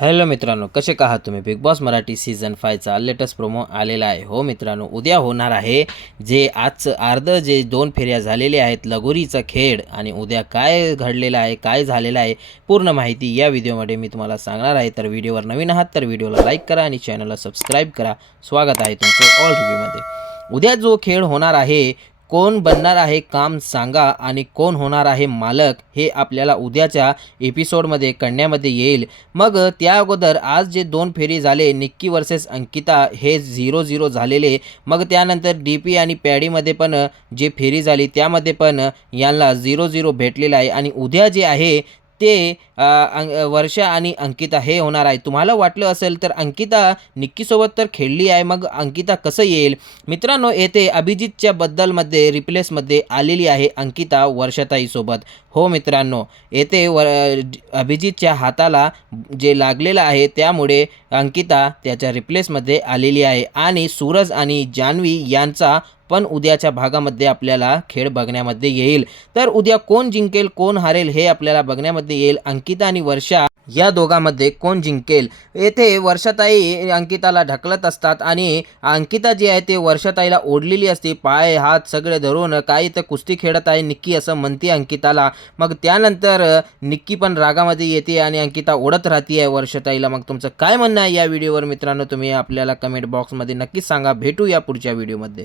Hello मित्रांनो, कसे का आहात तुम्ही? बिग बॉस मराठी सीझन 5चा लेटेस्ट प्रोमो आलेला आहे. हो मित्रांनो, उद्या होणार आहे जे आजचं अर्धं जे 2 फेऱ्या झालेल्या आहेत लगोरीचा खेळ आणि उद्या काय घडलेलं आहे, काय झालेलं आहे, पूर्ण माहिती या व्हिडिओमध्ये मी तुम्हाला सांगणार आहे. तर व्हिडिओवर नवीन आहात तर व्हिडिओला लाईक करा आणि चॅनलला सबस्क्राईब करा. स्वागत आहे तुमचं ऑल रिव्ह्यूमध्ये. उद्या जो खेळ होणार आहे, कोण बनणार आहे काम सांगा आणि कोण होणार आहे मालक, हे आपल्याला उद्याच्या एपिसोडमध्ये कळण्यामध्ये येईल. मग त्या अगोदर आज जे 2 फेरी झाले, निक्की वर्सेस अंकिता हे 0-0 झालेले. मग त्यानंतर डी-पी आणि पॅडीमध्ये पण जे फेरी झाली त्यामध्ये पण यांना 0-0 भेटलेलं आहे आणि उद्या जे आहे ते वर्षा आणि अंकिता हे होणार आहे. तुम्हाला वाटलं असेल तर अंकिता निक्कीसोबत तर खेळली आहे, मग अंकिता कसं येईल? मित्रांनो, येथे अभिजितच्या बद्दलमध्ये रिप्लेसमध्ये आलेली आहे अंकिता वर्षाताईसोबत. हो मित्रांनो, येथे अभिजितच्या हाताला जे लागलेलं आहे त्यामुळे अंकिता त्याच्या रिप्लेसमध्ये आलेली आहे आणि सूरज आणि जान्हवी यांचा पण उद्याच्या भागामध्ये आपल्याला खेळ बघण्यामध्ये येईल. तर उद्या कोण जिंकेल, कोण हारेल हे आपल्याला बघण्यामध्ये येईल. अंकिता आणि वर्षा या दोघांमध्ये कोण जिंकेल? येथे वर्षाताई अंकिताला ढकलत असतात आणि अंकिता जी आहे ते वर्षाताईला ओढलेली असते, पाय हात सगळे धरून. काही तर कुस्ती खेळत आहे निक्की असं म्हणते अंकिताला. मग त्यानंतर निक्की पण रागामध्ये येते आणि अंकिता ओढत राहते आहे वर्षाताईला. मग तुमचं काय म्हणणं आहे या व्हिडिओवर मित्रांनो? तुम्ही आपल्याला कमेंट बॉक्समध्ये नक्कीच सांगा. भेटूया पुढच्या व्हिडिओमध्ये.